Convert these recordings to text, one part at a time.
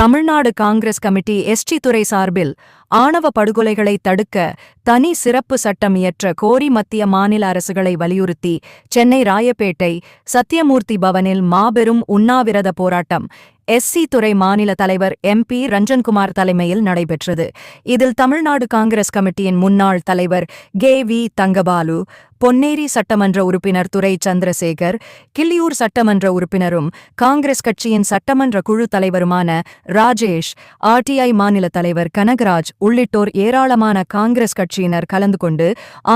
Tamil Nadu Congress committee ST துறை சார்பில் ஆணவ படுகொலைகளை தடுக்க தனி சிறப்பு சட்டம் இயற்ற கோரி மத்திய மாநில அரசுகளை வலியுறுத்தி சென்னை ராயப்பேட்டை சத்தியமூர்த்தி பவனில் மாபெரும் உண்ணாவிரத போராட்டம் எஸ்சி துறை மாநில தலைவர் MP ரஞ்சன்குமார் தலைமையில் நடைபெற்றது. இதில் தமிழ்நாடு காங்கிரஸ் கமிட்டியின் முன்னாள் தலைவர் KV தங்கபாலு, பொன்னேரி சட்டமன்ற உறுப்பினர் துரை சந்திரசேகர், கிள்ளியூர் சட்டமன்ற உறுப்பினரும் காங்கிரஸ் கட்சியின் சட்டமன்ற குழு தலைவருமான ராஜேஷ், RTI மாநில தலைவர் கனகராஜ் உள்ளிட்டோர் ஏராளமான காங்கிரஸ் கட்சியினர் கலந்து கொண்டு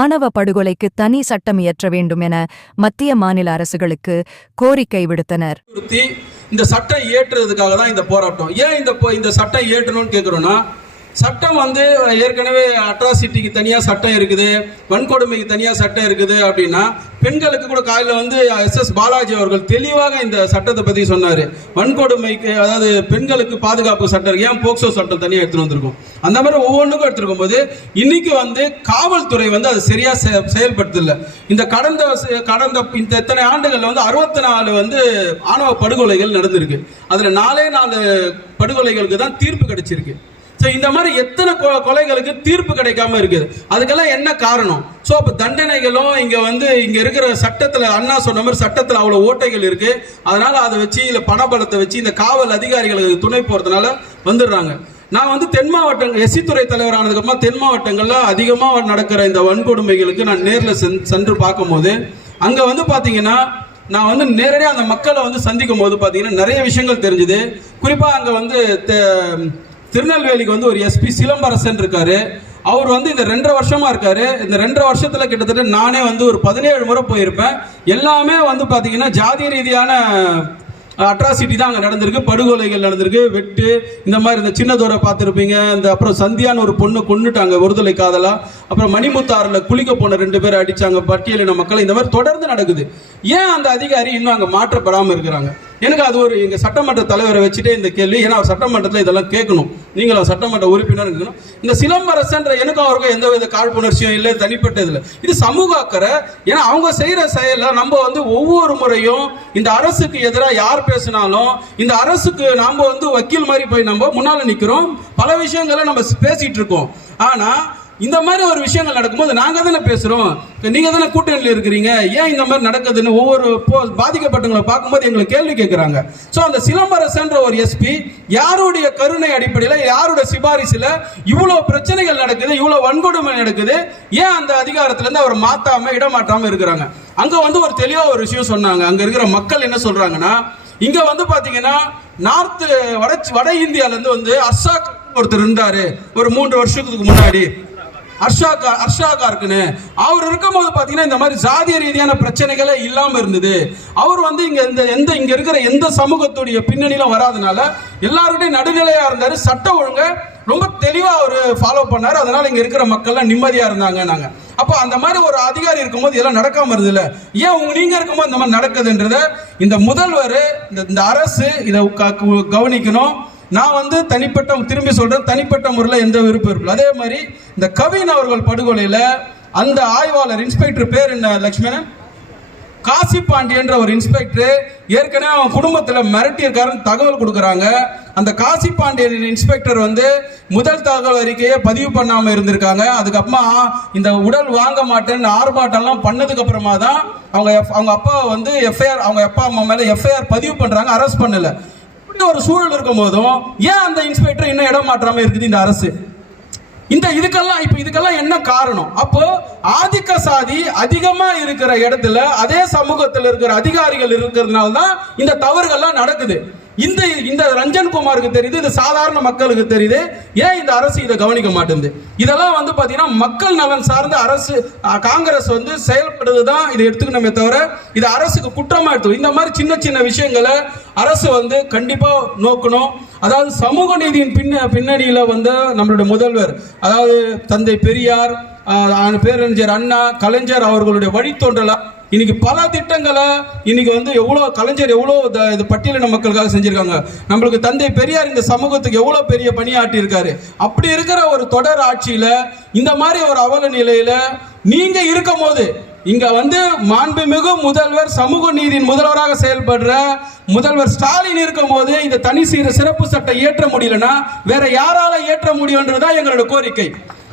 ஆணவ படுகொலைக்கு தனி சட்டம் இயற்ற வேண்டும் என மத்திய மாநில அரசுகளுக்கு கோரிக்கை விடுத்தனர். இந்த சட்டம் இயற்றுறதுக்காக தான் இந்த போராட்டம். ஏன் இந்த சட்டம் இயற்றணும்னு கேட்குறோன்னா, சட்டம் ஏற்கனவே அட்ராசிட்டிக்கு தனியாக சட்டம் இருக்குது, வன்கொடுமைக்கு தனியாக சட்டம் இருக்குது. அப்படின்னா பெண்களுக்கு கூட காலையில் SS பாலாஜி அவர்கள் தெளிவாக இந்த சட்டத்தை பற்றி சொன்னார். வன்கொடுமைக்கு, அதாவது பெண்களுக்கு பாதுகாப்பு சட்டம், ஏன் போக்சோ சட்டம் தனியாக எடுத்துகிட்டு வந்திருக்கும். அந்த மாதிரி ஒவ்வொன்றுக்கும் எடுத்துருக்கும் போது இன்னைக்கு காவல்துறை அது சரியாக செயல்படுத்தல. இந்த கடந்த இத்தனை ஆண்டுகளில் 64 ஆணவ படுகொலைகள் நடந்திருக்கு. அதில் 4 படுகொலைகளுக்கு தான் தீர்ப்பு கிடைச்சிருக்கு. இந்த மாதிரி எத்தனை கொலைகளுக்கு தீர்ப்பு கிடைக்காம இருக்குது. அதுக்கெல்லாம் என்ன காரணம்? அப்ப தண்டனைகளும் இங்க இருக்கிற சட்டத்துல, அண்ணா சொன்ன மாதிரி சட்டத்துல அவ்வளவு ஓட்டைகள் இருக்கு. அதனால அதை வச்சு இல்ல பணபலத்தை வச்சு இந்த காவல் அதிகாரிகளுக்கு துணை போறதுனால வந்துடுறாங்க. நான் தென் மாவட்டங்கள் எஸ்சி துறை தலைவர் ஆனதுக்கு அப்புறமா தென் மாவட்டங்கள்ல அதிகமா நடக்கிற இந்த வன்கொடுமைகளுக்கு நான் நேரில் சென்று பார்க்கும் போது அங்க பாத்தீங்கன்னா நான் நேரடியாக அந்த மக்களை சந்திக்கும் போது பாத்தீங்கன்னா நிறைய விஷயங்கள் தெரிஞ்சுது. குறிப்பா அங்க திருநெல்வேலிக்கு ஒரு SP சிலம்பரசன் இருக்காரு. அவர் இந்த 2.5 வருஷமா இருக்காரு. இந்த 2.5 வருஷத்துல கிட்டத்தட்ட நானே ஒரு 17 முறை போயிருப்பேன். எல்லாமே பாத்தீங்கன்னா ஜாதி ரீதியான அட்ராசிட்டி தான் அங்கே நடந்திருக்கு. படுகொலைகள் நடந்திருக்கு, வெட்டு, இந்த மாதிரி இந்த சின்னதோரை பார்த்துருப்பீங்க. அப்புறம் சந்தியான்னு ஒரு பொண்ணு கொண்டுட்டாங்க, ஒருதலை காதலா. அப்புறம் மணிமுத்தாறில் குளிக்க போன 2 பேரை அடிச்சாங்க, பட்டியலின மக்கள். இந்த மாதிரி தொடர்ந்து நடக்குது. ஏன் அந்த அதிகாரி இன்னும் அங்கே மாற்றப்படாமல் இருக்கிறாங்க? எனக்கு அது எங்கள் சட்டமன்ற தலைவரை வச்சுட்டே இந்த கேள்வி. ஏன்னா அவர் சட்டமன்றத்தில் இதெல்லாம் கேட்கணும், நீங்களும் சட்டமன்ற உறுப்பினர் இருக்கணும். இந்த சிலம்பரசன்ற எனக்கும் அவருக்கும் எந்த வித காழ்ப்புணர்ச்சியும் இல்லை, தனிப்பட்ட இதில். இது சமூக அக்கறை. ஏன்னா அவங்க செய்கிற செயலை நம்ம ஒவ்வொரு முறையும் இந்த அரசுக்கு எதிராக யார் பேசினாலும் இந்த அரசுக்கு நாம வக்கீல் மாதிரி போய் நம்ம முன்னால நிற்கிறோம். பல விஷயங்களை நம்ம பேசிட்டு இருக்கோம். ஆனால் இந்த மாதிரி ஒரு விஷயங்கள் நடக்கும்போது நாங்க தானே பேசுறோம், நீங்க தானே கூட்டணியில் இருக்கிறீங்க, ஏன் இந்த மாதிரி நடக்குதுன்னு ஒவ்வொரு பாதிக்கப்பட்டவங்களை பார்க்கும்போது எங்களை கேள்வி கேட்கிறாங்க. ஸோ அந்த சிலம்பரசன்ற ஒரு SP யாருடைய கருணை அடிப்படையில், யாருடைய சிபாரிசில் இவ்வளோ பிரச்சனைகள் நடக்குது, இவ்வளோ வன்கொடுமை நடக்குது, ஏன் அந்த அதிகாரத்திலேருந்து அவர் மாற்றாம இடமாற்றாம இருக்கிறாங்க? அங்கே ஒரு தெளிவாக ஒரு விஷயம் சொன்னாங்க. அங்கே இருக்கிற மக்கள் என்ன சொல்றாங்கன்னா, இங்க பாத்தீங்கன்னா நார்த் வட இந்தியாவிலேருந்து அர்ஷாக் ஒருத்தர் இருந்தாரு ஒரு 3 வருஷத்துக்கு முன்னாடி. அர்ஷாகார்க்குன்னு அவர் இருக்கும்போது பாத்தீங்கன்னா இந்த மாதிரி ஜாதிய ரீதியான பிரச்சனைகளே இல்லாம இருந்தது. அவர் இங்க இருக்கிற எந்த சமூகத்துடைய பின்னணியிலும் வராதனால எல்லாருடைய நடுநிலையா இருந்தாரு. சட்ட ஒழுங்க ரொம்ப தெளிவா அவர் ஃபாலோ பண்ணாரு. அதனால இங்க இருக்கிற மக்கள்லாம் நிம்மதியா இருந்தாங்க. நாங்க அப்போ அந்த மாதிரி ஒரு அதிகாரி இருக்கும்போது இதெல்லாம் நடக்காம இருந்தது இல்ல, ஏன் நீங்க இருக்கும்போது இந்த மாதிரி நடக்குதுன்றத இந்த முதல்வர், இந்த அரசு இதை கவனிக்கணும். நான் தனிப்பட்ட, திரும்பி சொல்றேன், தனிப்பட்ட முறையில் எந்த விருப்பம் இருக்கு. அதே மாதிரி இந்த கவின் அவர்கள் படுகொலையில அந்த ஆய்வாளர், இன்ஸ்பெக்டர் பேர் என்ன, லட்சுமணன் காசி பாண்டியன்ற ஒரு இன்ஸ்பெக்டர் ஏற்கனவே அவன் குடும்பத்தில் மிரட்டியிருக்காருன்னு தகவல் கொடுக்குறாங்க. அந்த காசி பாண்டியன் இன்ஸ்பெக்டர் முதல் தகவல் அறிக்கையை பதிவு பண்ணாம இருந்திருக்காங்க. அதுக்கப்புறமா இந்த உடல் வாங்க மாட்டேன்னு ஆர்ப்பாட்டம்லாம் பண்ணதுக்கு அப்புறமா தான் அவங்க அப்பா FIR, அவங்க அப்பா அம்மா மேல FIR பதிவு பண்றாங்க, அரெஸ்ட் பண்ணல. ஒரு சூழல் இருக்கும் போதும் ஏன் அந்த இன்ஸ்பெக்டர் இன்னும் இடம் மாற்றாம இருக்குது இந்த அரசு? இதுக்கெல்லாம் என்ன காரணம்? அப்போ ஆதிக்க சாதி அதிகமா இருக்கிற இடத்துல அதே சமூகத்தில் இருக்கிற அதிகாரிகள் இருக்கிறதுனால தான் இந்த தவறுகள்லாம் நடக்குது. இந்த ரஞ்சன்குமாருக்கு தெரியுது, இது சாதாரண மக்களுக்கு தெரியுது. ஏன் இந்த அரசு இதை கவனிக்க மாட்டேங்குது? இதெல்லாம் பாத்தீங்கன்னா மக்கள் நலன் சார்ந்த அரசு, காங்கிரஸ் செயல்படுறதுதான் இதை எடுத்துக்கணுமே தவிர இது அரசுக்கு குற்றமா எடுத்து. இந்த மாதிரி சின்ன சின்ன விஷயங்களை அரசு கண்டிப்பா நோக்கணும். அதாவது சமூக நீதியின் பின்னணியில நம்மளுடைய முதல்வர், அதாவது தந்தை பெரியார், பேரறிஞர் அண்ணா, கலைஞர் அவர்களுடைய வழித்தோன்றலா இன்னைக்கு பல திட்டங்களை இன்னைக்கு எவ்வளவு கலைஞர் எவ்வளவு பட்டியலின மக்களுக்காக செஞ்சிருக்காங்க. நம்மளுக்கு தந்தை பெரியார் இந்த சமூகத்துக்கு எவ்வளவு பெரிய பணியாற்றி இருக்காரு. அப்படி இருக்கிற ஒரு தொடர் ஆட்சியில இந்த மாதிரி ஒரு அவல நிலையில நீங்க இருக்கும் போது இங்க வந்து மாண்புமிகு முதல்வர் சமூக நீதியின் முதல்வராக செயல்படுற முதல்வர் ஸ்டாலின் இருக்கும் போது இந்த தனி சிறப்பு சட்டம் இயற்ற முடியலன்னா வேற யாரால இயற்ற முடியும்ன்றதுதான் எங்களோட கோரிக்கை.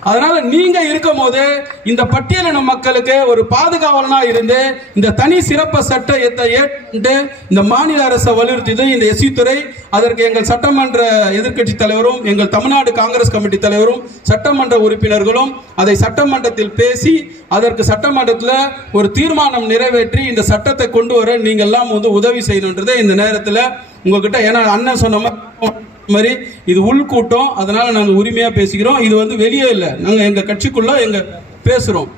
அதனால நீங்க இருக்கும் போது இந்த பட்டியலின மக்களுக்கு ஒரு பாதுகாவலனா இருந்து இந்த தனி சிறப்பு சட்டத்தை ஏற்று இந்த மாநில அரசை வலியுறுத்தியது இந்த எஸ்சி துறை. அதற்கு எங்கள் சட்டமன்ற எதிர்க்கட்சி தலைவரும் எங்கள் தமிழ்நாடு காங்கிரஸ் கமிட்டி தலைவரும் சட்டமன்ற உறுப்பினர்களும் அதை சட்டமன்றத்தில் பேசி அதற்கு சட்டமன்றத்தில் ஒரு தீர்மானம் நிறைவேற்றி இந்த சட்டத்தை கொண்டு வர நீங்க எல்லாம் வந்து உதவி செய்யணுன்றதை இந்த நேரத்தில் உங்ககிட்ட, ஏன்னா அண்ணன் சொன்ன மாதிரி இது உள்கூட்டம், அதனால நாங்க உரிமையா பேசிக்கிறோம். இது வந்து வெளியே இல்லை, நாங்க எங்க கட்சிக்குள்ள பேசுறோம்.